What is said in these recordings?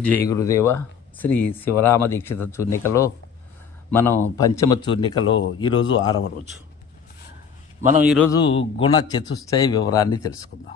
జయ గురుదేవ. శ్రీ శివరామ దీక్షిత చూర్ణికలో మనం పంచమ చూర్ణికలో ఈరోజు ఆరవ రోజు. మనం ఈరోజు గుణ చతుస్థాయి వివరాన్ని తెలుసుకుందాం.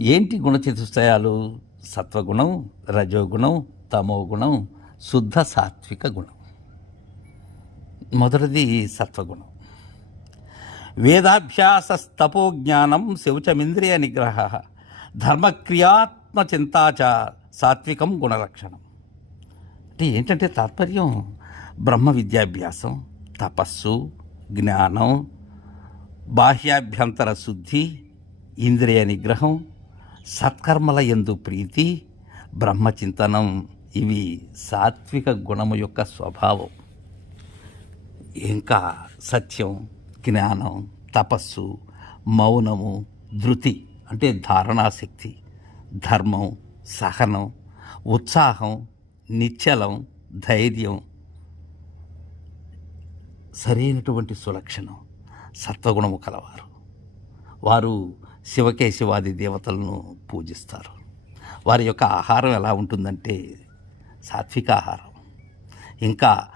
ఏంటి గుణ చతుస్థాయాలు సత్వగుణం రజోగుణం తమోగుణం శుద్ధ సాత్విక గుణం. మొదటిది సత్వగుణం. వేదాభ్యాసస్తపో జ్ఞానం శౌచమింద్రియ నిగ్రహ ధర్మక్రియాత్మచింతాచ సాత్వికం గుణలక్షణం. అంటే ఏంటంటే తాత్పర్యం? బ్రహ్మ విద్యాభ్యాసం తపస్సు జ్ఞానం బాహ్యాభ్యంతర శుద్ధి ఇంద్రియ నిగ్రహం సత్కర్మల ఎందు ప్రీతి బ్రహ్మచింతనం. ఇవి సాత్విక గుణము యొక్క స్వభావం. ఇంకా సత్యం జ్ఞానం తపస్సు మౌనము ధృతి అంటే ధారణాశక్తి ధర్మం సహనం ఉత్సాహం నిశ్చలం ధైర్యం. సరైనటువంటి సులక్షణం సత్వగుణము కలవారు. వారు శివకేశవాది దేవతలను పూజిస్తారు. వారి యొక్క ఆహారం ఎలా ఉంటుందంటే సాత్విక ఆహారం. ఇంకా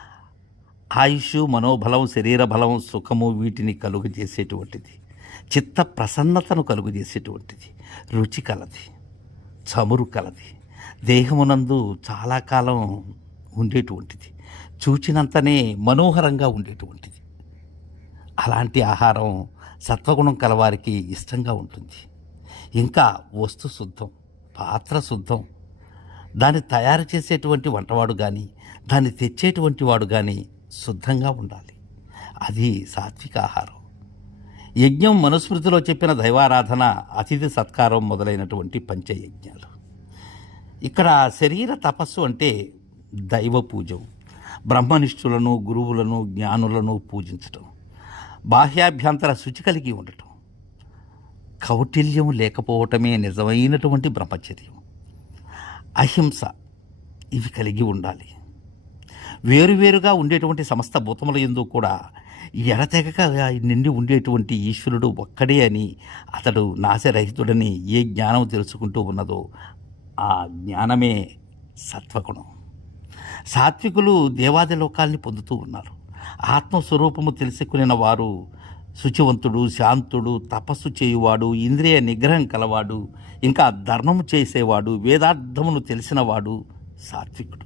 ఆయుష్ మనోబలం శరీర బలం సుఖము వీటిని కలుగు చేసేటువంటిది చిత్త ప్రసన్నతను కలుగు చేసేటువంటిది రుచి కలది. చమురు కలది. దేహమునందు చాలా కాలం ఉండేటువంటిది. చూచినంతనే మనోహరంగా ఉండేటువంటిది. అలాంటి ఆహారం సత్వగుణం కలవారికి ఇష్టంగా ఉంటుంది. ఇంకా వస్తు శుద్ధం పాత్ర శుద్ధం దాన్ని తయారు చేసేటువంటి వంటవాడు కానీ దాన్ని తెచ్చేటువంటి వాడు కానీ శుద్ధంగా ఉండాలి. అది సాత్విక ఆహారం. యజ్ఞం మనుస్మృతిలో చెప్పిన దైవారాధన అతిథి సత్కారం మొదలైనటువంటి పంచయజ్ఞాలు. ఇక్కడ శరీర తపస్సు అంటే దైవ పూజం. బ్రహ్మనిష్ఠులను గురువులను జ్ఞానులను పూజించటం. బాహ్యాభ్యంతర శుచి కలిగి ఉండటం. కౌటిల్యం లేకపోవటమే నిజమైనటువంటి బ్రహ్మచర్యం. అహింస ఇవి కలిగి ఉండాలి. వేరువేరుగా ఉండేటువంటి సమస్త భూతముల ఎందు కూడా ఎడతెగక నిండి ఉండేటువంటి ఈశ్వరుడు ఒక్కడే అని అతడు నాశరహితుడని ఏ జ్ఞానం తెలుసుకుంటూ ఉన్నదో ఆ జ్ఞానమే సత్వగుణం. సాత్వికులు దేవాది లోకాల్ని పొందుతూ ఉన్నారు. ఆత్మస్వరూపము తెలుసుకునిన వారు శుచివంతుడు శాంతుడు తపస్సు చేయువాడు ఇంద్రియ నిగ్రహం కలవాడు ఇంకా ధర్మము చేసేవాడు వేదార్థమును తెలిసినవాడు సాత్వికుడు.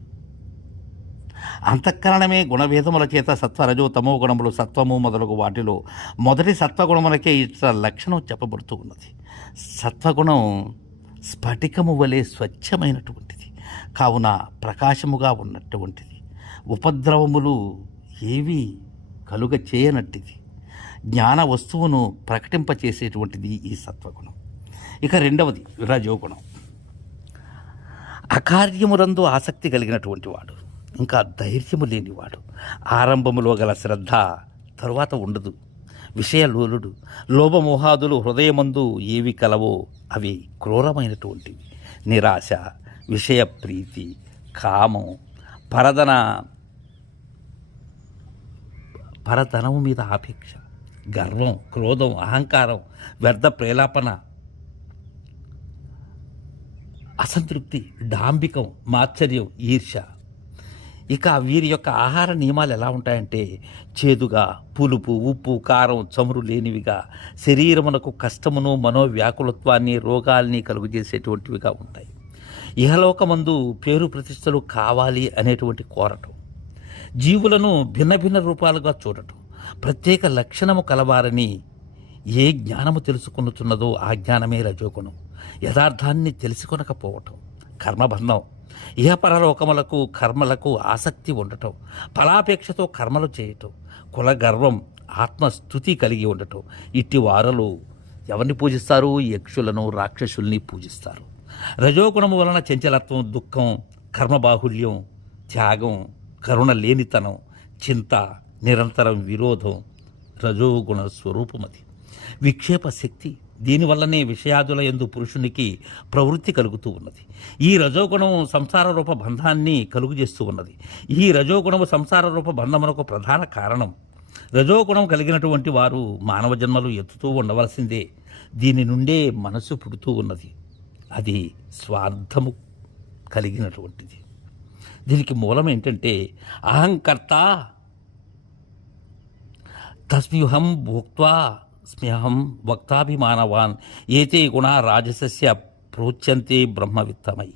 అంతఃకరణమే గుణభేదముల చేత సత్వరజో తమో గుణములు సత్వము మొదలగు వాటిలో మొదటి సత్వగుణములకే ఇతర లక్షణం చెప్పబడుతూ ఉన్నది. సత్వగుణం స్ఫటికము వలె స్వచ్ఛమైనటువంటిది కావున ప్రకాశముగా ఉన్నటువంటిది. ఉపద్రవములు ఏవి కలుగ చేయనట్టిది. జ్ఞాన వస్తువును ప్రకటింపచేసేటువంటిది ఈ సత్వగుణం. ఇక రెండవది రజోగుణం. అకార్యములందు ఆసక్తి కలిగినటువంటి వాడు ఇంకా ధైర్యము లేనివాడు. ఆరంభములో గల శ్రద్ధ తరువాత ఉండదు. విషయలోలుడు లోభమోహాదులు హృదయమందు ఏవి కలవో అవి క్రూరమైనటువంటివి. నిరాశ విషయ ప్రీతి కామం పరదన పరధనము మీద ఆపేక్ష గర్వం క్రోధం అహంకారం వ్యర్థ ప్రేలాపన అసంతృప్తి డాంబికం మాత్సర్యం ఈర్ష ఇక వీరి యొక్క ఆహార నియమాలు ఎలా ఉంటాయంటే చేదుగా పులుపు ఉప్పు కారం చమురు లేనివిగా శరీరమునకు కష్టమును మనోవ్యాకులత్వాన్ని రోగాల్ని కలుగజేసేటువంటివిగా ఉంటాయి. ఇహలోకమందు పేరు ప్రతిష్టలు కావాలి అనేటువంటి కోరటం. జీవులను భిన్న భిన్న రూపాలుగా చూడటం. ప్రత్యేక లక్షణము కలవారని ఏ జ్ఞానము తెలుసుకున్నచున్నదో ఆ జ్ఞానమే రజోగుణం. యథార్థాన్ని తెలుసుకొనకపోవటం. కర్మబంధం. ఇహపరలోకములకు కర్మలకు ఆసక్తి ఉండటం ఫలాపేక్షతో కర్మలు చేయటం కుల గర్వం ఆత్మస్థుతి కలిగి ఉండటం. ఇట్టి వారలు ఎవరిని పూజిస్తారు? యక్షులను రాక్షసుల్ని పూజిస్తారు. రజోగుణము వలన చంచలత్వం దుఃఖం కర్మబాహుల్యం త్యాగం కరుణ లేనితనం చింత నిరంతరం విరోధం రజోగుణ స్వరూపమది. విక్షేప శక్తి దీనివల్లనే విషయాదుల ఎందు పురుషునికి ప్రవృత్తి కలుగుతూ ఉన్నది. ఈ రజోగుణం సంసార రూప బంధాన్ని కలుగు చేస్తూ ఉన్నది. ఈ రజోగుణము సంసార రూప బంధమునకు ప్రధాన కారణం. రజోగుణం కలిగినటువంటి వారు మానవ జన్మలు ఎత్తుతూ ఉండవలసిందే. దీని నుండే మనసు పుడుతూ ఉన్నది. అది స్వార్థము కలిగినటువంటిది. దీనికి మూలం ఏంటంటే అహంకర్త తస్వ్యూహం భోక్వా స్మ్యహం వక్తాభిమానవాన్ ఏతే గుణ రాజసస్య ప్రోచ్యంతే బ్రహ్మవిత్తమై.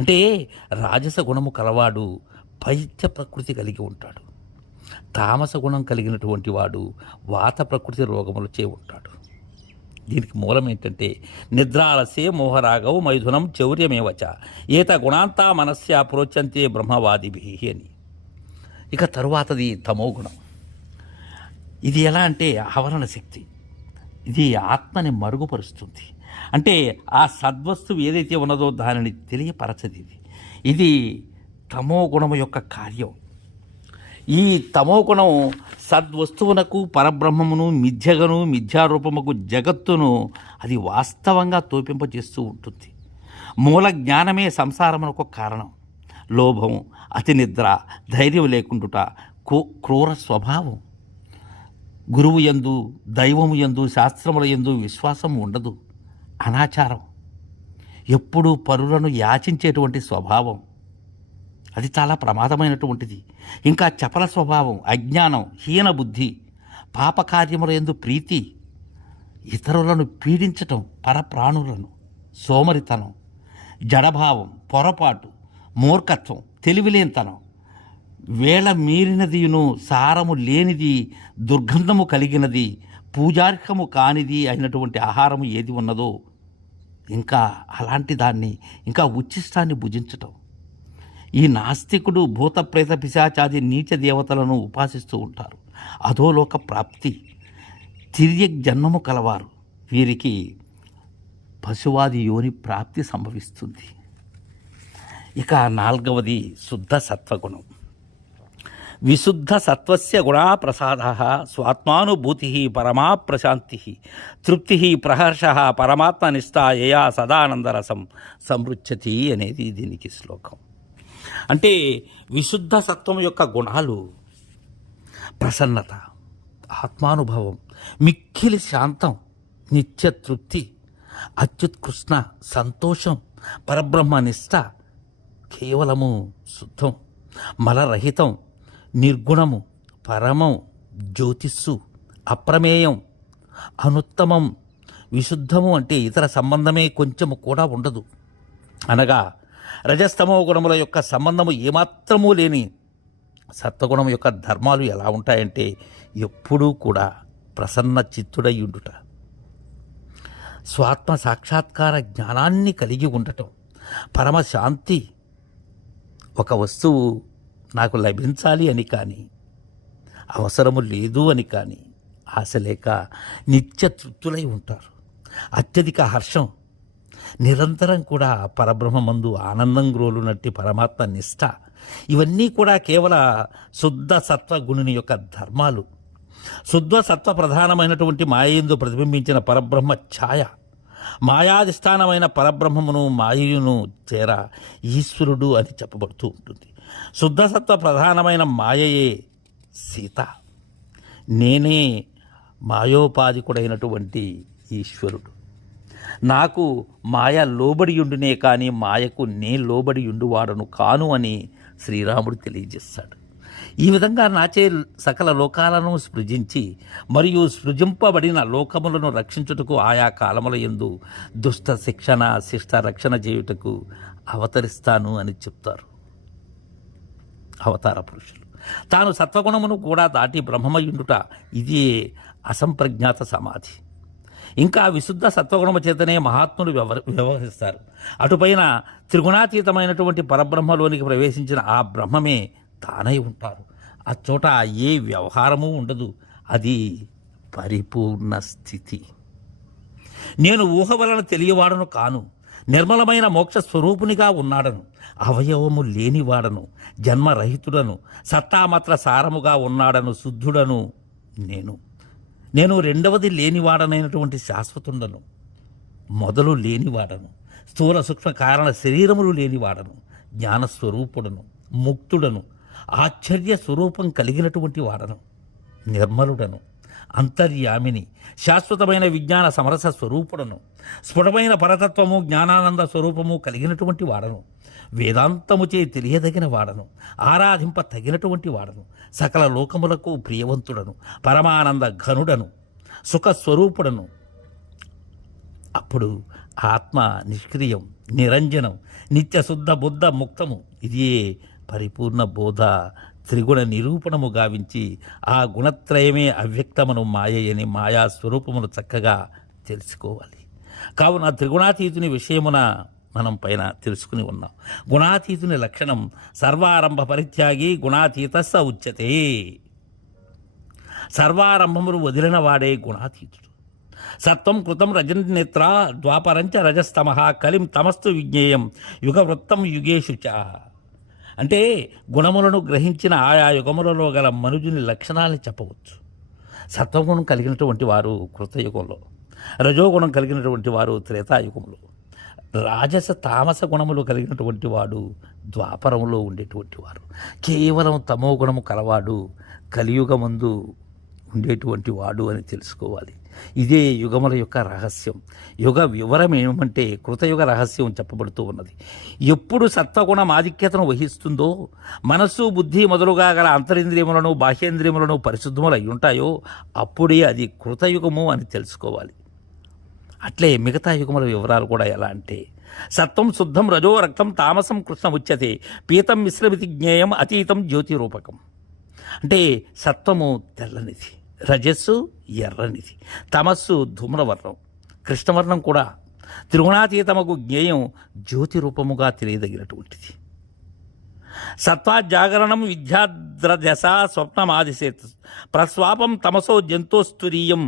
అంటే రాజస గుణము కలవాడు పైత్య ప్రకృతి కలిగి ఉంటాడు. తామస గుణం కలిగినటువంటి వాడు వాత ప్రకృతి రోగములచే ఉంటాడు. దీనికి మూలం ఏంటంటే నిద్రాలసే మోహరాగవు మైథునం చౌర్యమేవచ. ఏత గుణాంతా మనస్య ప్రోచ్యంతే బ్రహ్మవాదిభి అని. ఇక తరువాతది తమో గుణం ఇది ఎలా అంటే ఆవరణ శక్తి. ఇది ఆత్మని మరుగుపరుస్తుంది. అంటే ఆ సద్వస్తువు ఏదైతే ఉన్నదో దానిని తెలియపరచది ఇది. ఇది తమో గుణము యొక్క కార్యం. ఈ తమో గుణం సద్వస్తువునకు పరబ్రహ్మమును మిథ్యగను మిథ్యారూపముకు జగత్తును అది వాస్తవంగా తోపింపజేస్తూ ఉంటుంది. మూల జ్ఞానమే సంసారమునకు కారణం. లోభం అతి నిద్ర ధైర్యం లేకుండుట క్రూర స్వభావం. గురువు ఎందు దైవము ఎందు శాస్త్రముల ఎందు విశ్వాసం ఉండదు. అనాచారం. ఎప్పుడూ పరులను యాచించేటువంటి స్వభావం. అది చాలా ప్రమాదమైనటువంటిది. ఇంకా చపల స్వభావం అజ్ఞానం హీన బుద్ధి పాపకార్యముల ఎందు ప్రీతి ఇతరులను పీడించటం పరప్రాణులను సోమరితనం జడభావం పొరపాటు మూర్ఖత్వం తెలివిలేనితనం వేళ మీరినదియును సారము లేనిది దుర్గంధము కలిగినది పూజార్హము కానిది అయినటువంటి ఆహారము ఏది ఉన్నదో ఇంకా అలాంటి దాన్ని ఇంకా ఉచ్చిష్టాన్ని భుజించటం. ఈ నాస్తికుడు భూత ప్రేత పిశాచాది నీచ దేవతలను ఉపాసిస్తూ ఉంటారు. అధోలోక ప్రాప్తి. తిర్యక్ జన్మము కలవారు. వీరికి పశువాది యోని ప్రాప్తి సంభవిస్తుంది. ఇక నాల్గవది శుద్ధ సత్వగుణం. విశుద్ధ సత్వస్య గుణాప్రసాద స్వాత్మానుభూతి పరమా ప్రశాంతి తృప్తి ప్రహర్ష పరమాత్మ నిష్ఠా యయా సదానందరసం సమృచ్చతి అనేది దీనికి శ్లోకం. అంటే విశుద్ధ సత్వం యొక్క గుణాలు ప్రసన్నత ఆత్మానుభవం మిక్కిలి శాంతం నిత్య తృప్తి అత్యుత్కృష్ణ సంతోషం పరబ్రహ్మ నిష్ఠ కేవలము శుద్ధం మలరహితం నిర్గుణము పరమం జ్యోతిస్సు అప్రమేయం అనుత్తమం విశుద్ధము అంటే ఇతర సంబంధమే కొంచెము కూడా ఉండదు. అనగా రజస్తమో గుణముల యొక్క సంబంధము ఏమాత్రమూ లేని సత్వగుణం యొక్క ధర్మాలు ఎలా ఉంటాయంటే ఎప్పుడూ కూడా ప్రసన్న చిత్తుడై ఉండుట. స్వాత్మ సాక్షాత్కార జ్ఞానాన్ని కలిగి ఉండటం పరమశాంతి ఒక వస్తువు నాకు లభించాలి అని కానీ అవసరము లేదు అని కానీ ఆశ లేక నిత్యతృప్తులై ఉంటారు. అత్యధిక హర్షం నిరంతరం కూడా పరబ్రహ్మమందు ఆనందం గ్రోలునట్టి పరమాత్మ నిష్ఠ ఇవన్నీ కూడా కేవల శుద్ధ సత్వ గుణుని యొక్క ధర్మాలు. శుద్ధ సత్వ ప్రధానమైనటువంటి మాయందు ప్రతిబింబించిన పరబ్రహ్మ ఛాయ. మాయాధిష్టానమైన పరబ్రహ్మమును మాయయును చేర ఈశ్వరుడు అని చెప్పబడుతూ ఉంటుంది. శుద్ధసత్వ ప్రధానమైన మాయయే సీత. నేనే మాయోపాధికుడైనటువంటి ఈశ్వరుడు. నాకు మాయ లోబడియుండునే కానీ మాయకు నే లోబడియుండువాడను కాను అని శ్రీరాముడు తెలియజేస్తాడు. ఈ విధంగా నాచే సకల లోకాలను సృజించి మరియు సృజింపబడిన లోకములను రక్షించుటకు ఆయా కాలముల యందు దుష్ట శిక్షణ శిష్ట రక్షణ చేయుటకు అవతరిస్తాను అని చెప్తారు. అవతార పురుషులు. తాను సత్వగుణమును కూడా దాటి బ్రహ్మమయుండుట ఇది అసంప్రజ్ఞాత సమాధి. ఇంకా విశుద్ధ సత్వగుణము చేతనే మహాత్ములు వ్యవ వ్యవహరిస్తారు. అటుపైన త్రిగుణాతీతమైనటువంటి పరబ్రహ్మలోనికి ప్రవేశించిన ఆ బ్రహ్మమే తానై ఉంటారు. ఆ చోట ఏ వ్యవహారము ఉండదు. అది పరిపూర్ణ స్థితి. నేను ఊహ వలన తెలియవాడను కాను. నిర్మలమైన మోక్ష స్వరూపునిగా ఉన్నాడను. అవయవము లేనివాడను జన్మరహితుడను సత్తామాత్ర సారముగా ఉన్నాడను శుద్ధుడను నేను. నేను రెండవది లేనివాడనైనటువంటి శాశ్వతుండను. మొదలు లేనివాడను. స్థూల సూక్ష్మ కారణ శరీరములు లేనివాడను. జ్ఞానస్వరూపుడను ముక్తుడను ఆశ్చర్య స్వరూపం కలిగినటువంటి వాడను. నిర్మలుడను. అంతర్యామిని శాశ్వతమైన విజ్ఞాన సమరస స్వరూపుడను స్ఫుటమైన పరతత్వము జ్ఞానానంద స్వరూపము కలిగినటువంటి వాడను వేదాంతముచే తెలియదగిన వాడను ఆరాధింప తగినటువంటి వాడను సకల లోకములకు ప్రియవంతుడను పరమానంద ఘనుడను సుఖస్వరూపుడను అప్పుడు ఆత్మ నిష్క్రియం నిరంజనం నిత్యశుద్ధ బుద్ధ ముక్తము ఇదే పరిపూర్ణ బోధ త్రిగుణ నిరూపణము గావించి ఆ గుణత్రయమే అవ్యక్తమును మాయయని మాయా స్వరూపమును చక్కగా తెలుసుకోవాలి. కావున త్రిగుణాతీతుని విషయమున మనం పైన తెలుసుకుని ఉన్నాం. గుణాతీతుని లక్షణం సర్వారంభ పరిత్యాగి గుణాతీత స ఉచ్యతే. సర్వారంభమును వదిలిన వాడే గుణాతీతుడు. సత్వం కృతం రజనేత్ర ద్వాపరంచ రజస్తమ కలిం తమస్తు విజ్ఞేయం యుగవృత్తం యుగేషు చ. అంటే గుణములను గ్రహించిన ఆయా యుగములలో గల మనుజుని లక్షణాలని చెప్పవచ్చు. సత్వగుణం కలిగినటువంటి వారు కృతయుగంలో రజోగుణం కలిగినటువంటి వారు త్రేతాయుగంలో రాజస తామస గుణములు కలిగినటువంటి వాడు ద్వాపరములో ఉండేటువంటి వారు. కేవలం తమో గుణము కలవాడు కలియుగమందు ఉండేటువంటి వాడు అని తెలుసుకోవాలి. ఇదే యుగముల యొక్క రహస్యం. యుగ వివరం ఏమంటే కృతయుగ రహస్యం చెప్పబడుతూ ఉన్నది. ఎప్పుడు సత్వగుణం ఆధిక్యతను వహిస్తుందో మనస్సు బుద్ధి మొదలుగా గల అంతరింద్రియములను బాహ్యేంద్రియములను పరిశుద్ధములు అయి ఉంటాయో అప్పుడే అది కృతయుగము అని తెలుసుకోవాలి. అట్లే మిగతా యుగముల వివరాలు కూడా ఎలా అంటే సత్వం శుద్ధం రజో రక్తం తామసం కృష్ణ ఉచ్యతే పీతం మిశ్రమితి జ్ఞేయం అతీతం జ్యోతి రూపకం అంటే సత్వము తెల్లనిది. రజస్సు ఎర్రనిది తమస్సు ధూమ్రవర్ణం. కృష్ణవర్ణం కూడా త్రిగుణాతీతమకు జ్ఞేయం జ్యోతి రూపముగా తెలియదగినటువంటిది. సత్వాజాగరణం విద్యాద్రదశ స్వప్నమాదిశేత్ ప్రస్వాపం తమసో జంతోస్తురీయం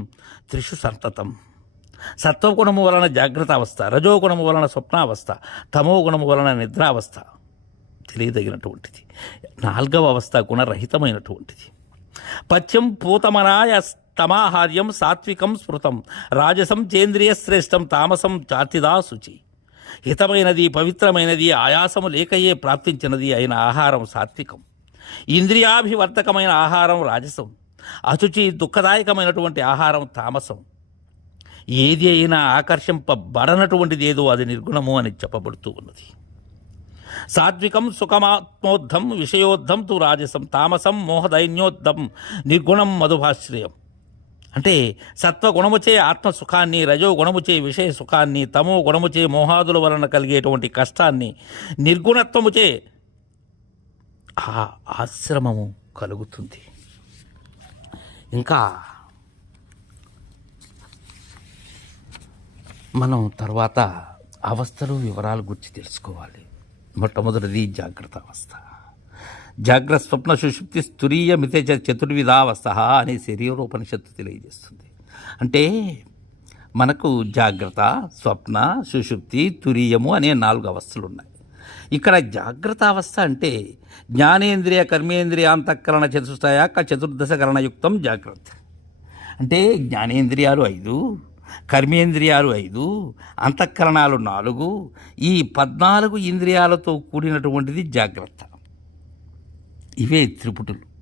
త్రిషు సంతతం. సత్వగుణము వలన జాగ్రత్త అవస్థ రజోగుణము వలన స్వప్నావస్థ తమో గుణము వలన నిద్రావస్థ. తెలియదగినటువంటిది. నాలుగవ అవస్థ గుణరహితమైనటువంటిది. పథ్యం పూతమనాయ తమాహార్యం సాత్వికం స్మృతం రాజసం చేంద్రియ శ్రేష్టం తామసం చాతిదా శుచి హితమైనది పవిత్రమైనది ఆయాసము లేకయే ప్రాప్తించినది అయిన ఆహారం సాత్వికం. ఇంద్రియాభివర్ధకమైన ఆహారం రాజసం అశుచి దుఃఖదాయకమైనటువంటి ఆహారం తామసం. ఏది అయినా ఆకర్షింపబడనటువంటిది ఏదో అది నిర్గుణము అని చెప్పబడుతూ ఉన్నది. సాత్వికం సుఖమాత్మోద్ధం విషయోద్ధం తు రాజసం తామసం మోహదైన్యోద్ధం నిర్గుణం మధుభాశ్రయం. అంటే సత్వగుణముచే ఆత్మ సుఖాన్ని రజో గుణముచే విషయ సుఖాన్ని తమో గుణముచే మోహాదుల వలన కలిగేటువంటి కష్టాన్ని నిర్గుణత్వముచే ఆ ఆశ్రమము కలుగుతుంది. ఇంకా మనం తర్వాత అవస్థలు వివరాలు గురించి తెలుసుకోవాలి. మొట్టమొదటిది జాగ్రత్త అవస్థ జాగ్రత్త స్వప్న సుషుప్తి స్తురీయ మితే చ చతుర్విధావస్థ అనే శరీరోపనిషత్తు తెలియజేస్తుంది. అంటే మనకు జాగ్రత్త స్వప్న సుషుప్తి తురీయము అనే నాలుగు అవస్థలు ఉన్నాయి ఇక్కడ జాగ్రత్త అవస్థ అంటే జ్ఞానేంద్రియ కర్మేంద్రియ అంతఃకరణ చతుష్టయాక చతుర్దశకరణయుక్తం జాగ్రత్త. అంటే జ్ఞానేంద్రియాలు ఐదు కర్మేంద్రియాలు ఐదు అంతఃకరణాలు నాలుగు ఈ పద్నాలుగు ఇంద్రియాలతో కూడినటువంటిది జాగ్రత్త. ఇవే త్రిపుటులు.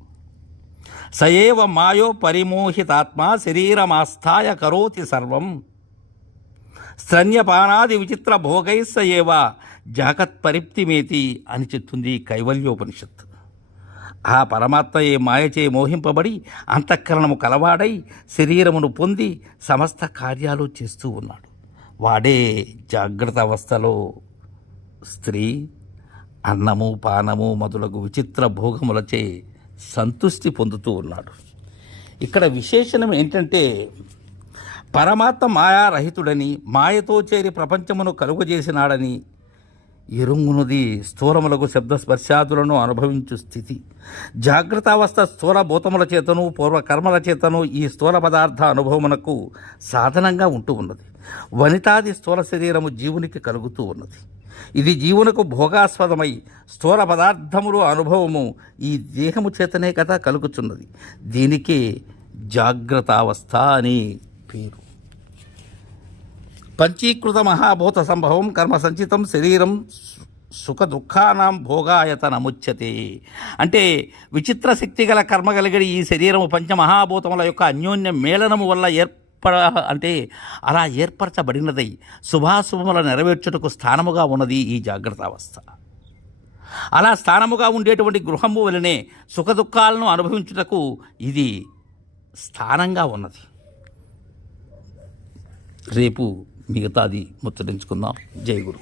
సయేవ మాయో పరిమోహితాత్మ శరీరమాస్థాయ కరోతి సర్వం. స్తన్యపానాది విచిత్ర భోగైస్స ఏవ జాగత్ పరిప్తిమేతి అని చెప్తుంది కైవల్యోపనిషత్తు. ఆ పరమాత్మ ఏ మాయచే మోహింపబడి అంతఃకరణము కలవాడై శరీరమును పొంది సమస్త కార్యాలు చేస్తూ ఉన్నాడు. వాడే జాగ్రత్త అవస్థలో స్త్రీ అన్నము పానము మొదలగు విచిత్ర భోగములచే సంతుష్టి పొందుతూ ఉన్నాడు. ఇక్కడ విశేషణం ఏంటంటే పరమాత్మ మాయారహితుడని మాయతో చేరి ప్రపంచమును కలుగజేసినాడని ఎరుంగునది స్థూలములకు శబ్ద స్పర్శాదులను అనుభవించు స్థితి. జాగ్రత్త అవస్థ స్థూల భూతముల చేతను పూర్వకర్మల చేతను ఈ స్థూల పదార్థ అనుభవమునకు సాధనంగా ఉంటూ ఉన్నది. వనితాది స్థూల శరీరము జీవునికి కలుగుతూ ఉన్నది. ఇది జీవునకు భోగాస్పదమై స్థూల పదార్థములు అనుభవము ఈ దేహము చేతనే కదా కలుగుచున్నది దీనికే జాగ్రత్త అవస్థ అని పేరు. పంచీకృత మహాభూత సంభవం కర్మ సంచితం శరీరం సుఖ దుఃఖానాం భోగాయతనముచ్యతే. అంటే విచిత్ర శక్తి గల కర్మ కలిగిన ఈ శరీరము పంచమహాభూతముల యొక్క అన్యోన్య మేళనము వల్ల ఏర్పడ అంటే అలా ఏర్పరచబడినదై శుభాశుభముల నెరవేర్చుటకు స్థానముగా ఉన్నది ఈ జాగ్రత్త అవస్థ అలా స్థానముగా ఉండేటువంటి గృహము వలనే సుఖదుఖాలను అనుభవించుటకు ఇది స్థానంగా ఉన్నది. రేపు మిగతాది ముచ్చరించుకుందాం జై గురు.